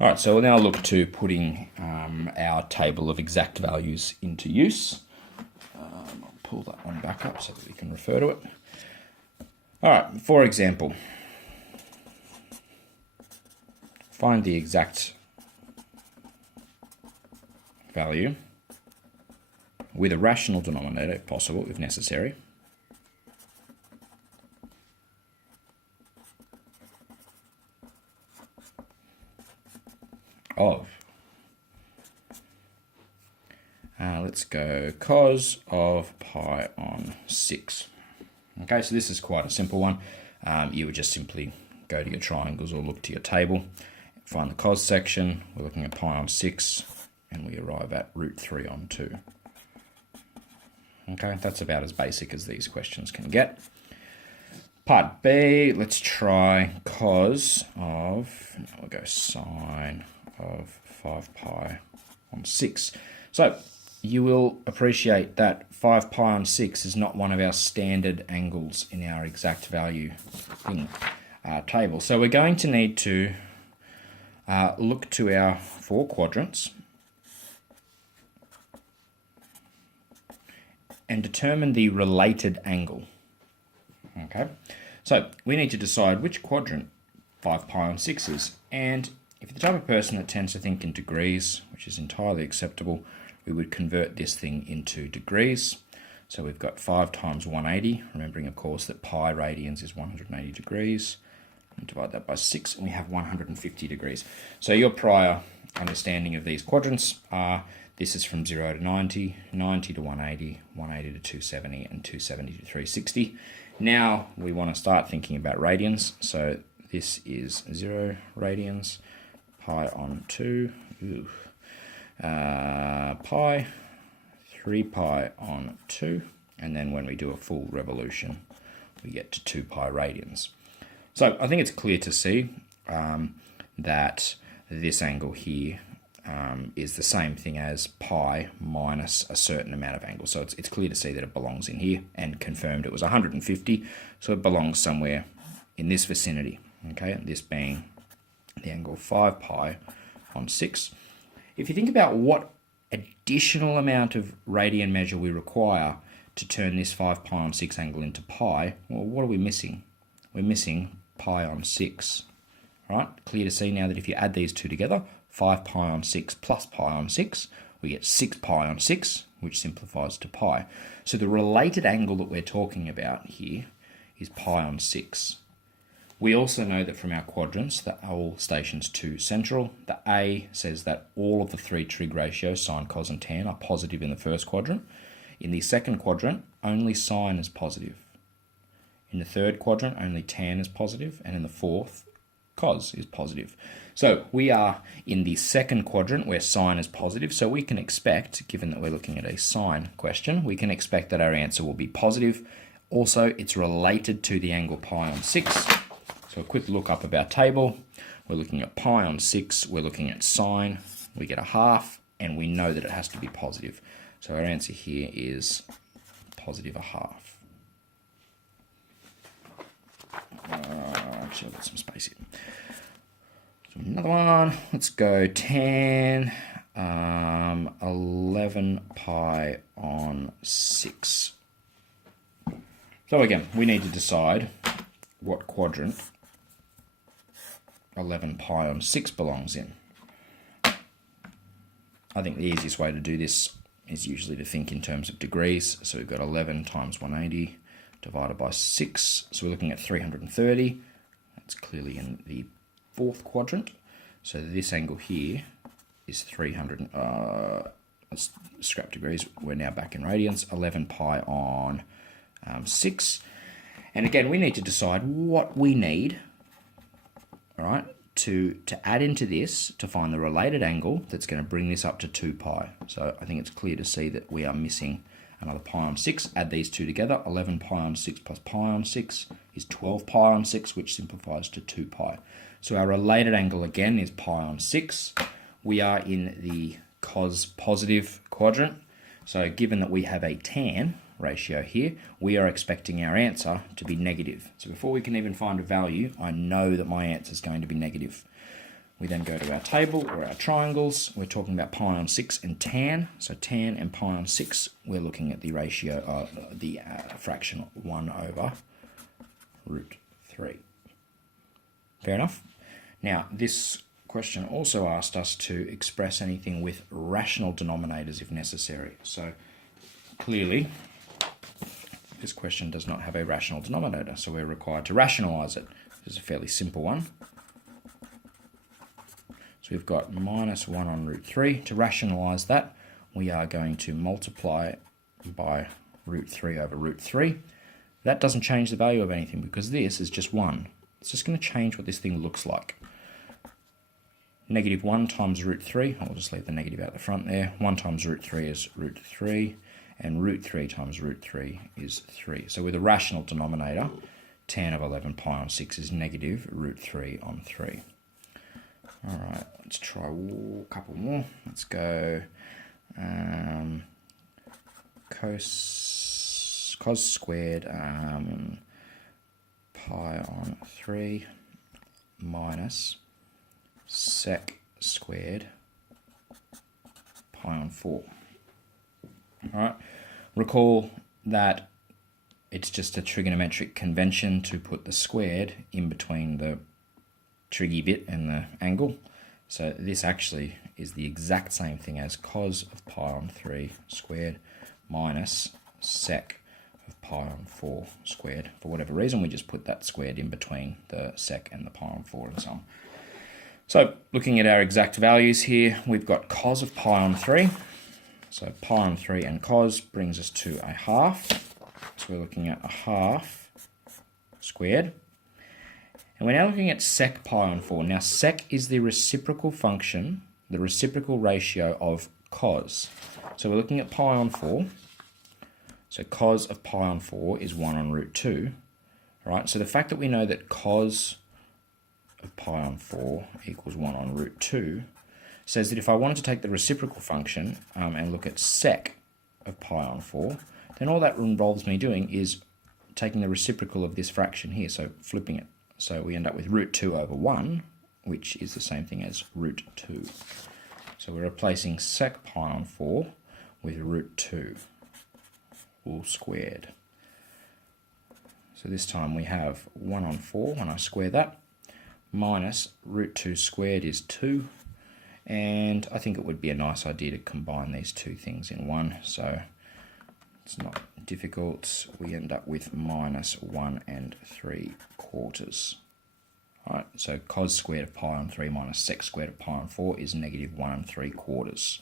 All right, so we'll now look to putting our table of exact values into use. I'll pull that one back up so that we can refer to it. All right, for example, find the exact value with a rational denominator, if possible, if necessary, of, let's go cos of pi on 6. Okay, so this is quite a simple one. You would just simply go to your triangles or look to your table, find the cos section. We're looking at pi on 6, and we arrive at root 3 on 2. Okay, that's about as basic as these questions can get. Part B, let's try cos of, now we'll go sine of 5 pi on 6. So you will appreciate that 5 pi on 6 is not one of our standard angles in our exact value thing, table. So we're going to need to look to our 4 quadrants and determine the related angle. Okay, so we need to decide which quadrant 5 pi on 6 is. And if you're the type of person that tends to think in degrees, which is entirely acceptable, we would convert this thing into degrees. So we've got 5 times 180, remembering of course that pi radians is 180 degrees. And divide that by 6 and we have 150 degrees. So your prior understanding of these quadrants are, this is from 0 to 90, 90 to 180, 180 to 270, and 270 to 360. Now we want to start thinking about radians. So this is 0 radians, pi on 2, pi, 3 pi on 2, and then when we do a full revolution, we get to 2 pi radians. So I think it's clear to see that this angle here is the same thing as pi minus a certain amount of angle. So it's clear to see that it belongs in here, and confirmed it was 150, so it belongs somewhere in this vicinity. Okay, this being the angle 5 pi on 6. If you think about what additional amount of radian measure we require to turn this 5 pi on 6 angle into pi, well, what are we missing? We're missing pi on 6. Right? Clear to see now that if you add these two together, 5 pi on 6 plus pi on 6, we get 6 pi on 6, which simplifies to pi. So the related angle that we're talking about here is pi on 6. We also know that from our quadrants that all stations to central, the A says that all of the 3 trig ratios, sine, cos, and tan, are positive in the first quadrant. In the second quadrant, only sine is positive. In the third quadrant, only tan is positive, and in the fourth, cos is positive. So we are in the second quadrant where sine is positive, so we can expect, given that we're looking at a sine question, we can expect that our answer will be positive. Also, it's related to the angle pi on 6. So a quick look up of our table. We're looking at pi on 6, we're looking at sine, we get a half, and we know that it has to be positive. So our answer here is positive a half. Actually, I've got some space here. So another one, let's go tan 11 pi on 6. So again, we need to decide what quadrant 11 pi on 6 belongs in. I think the easiest way to do this is usually to think in terms of degrees. So we've got 11 times 180 divided by 6. So we're looking at 330. That's clearly in the fourth quadrant. So this angle here is 300. Let's scrap degrees. We're now back in radians. 11 pi on 6. And again, we need to decide what we need, all right, to add into this to find the related angle that's going to bring this up to 2 pi. So I think it's clear to see that we are missing another pi on 6. Add these two together. 11 pi on 6 plus pi on 6 is 12 pi on 6, which simplifies to 2 pi. So our related angle again is pi on 6. We are in the cos positive quadrant. So given that we have a tan ratio here, we are expecting our answer to be negative. So before we can even find a value, I know that my answer is going to be negative. We then go to our table or our triangles. We're talking about pi on 6 and tan. So tan and pi on 6, we're looking at the ratio, the fraction 1 over root 3. Fair enough? Now, this question also asked us to express anything with rational denominators if necessary. So clearly, this question does not have a rational denominator, so we're required to rationalise it. This is a fairly simple one. So we've got minus 1 on root 3. To rationalise that, we are going to multiply by root 3 over root 3. That doesn't change the value of anything because this is just 1. It's just going to change what this thing looks like. Negative 1 times root 3, I'll just leave the negative out the front there. 1 times root 3 is root 3, and root 3 times root 3 is 3. So with a rational denominator, tan of 11 pi on 6 is negative root 3 on 3. All right, let's try a couple more. Let's go cos squared pi on 3 minus sec squared pi on 4. All right, recall that it's just a trigonometric convention to put the squared in between the triggy bit and the angle. So this actually is the exact same thing as cos of pi on 3 squared minus sec of pi on 4 squared. For whatever reason, we just put that squared in between the sec and the pi on 4 and so on. So looking at our exact values here, we've got cos of pi on 3. So pi on 3 and cos brings us to a half. So we're looking at a half squared. And we're now looking at sec pi on 4. Now sec is the reciprocal function, the reciprocal ratio of cos. So we're looking at pi on 4. So cos of pi on 4 is 1 on root 2. All right, so the fact that we know that cos of pi on 4 equals 1 on root 2 says that if I wanted to take the reciprocal function and look at sec of pi on 4, then all that involves me doing is taking the reciprocal of this fraction here, so flipping it. So we end up with root 2 over 1, which is the same thing as root 2. So we're replacing sec pi on 4 with root 2, all squared. So this time we have 1 on 4 when I square that, minus root 2 squared is 2. And I think it would be a nice idea to combine these two things in one. So it's not difficult. We end up with minus 1 3/4. All right, so cos squared of pi on 3 minus sec squared of pi on 4 is negative 1 3/4.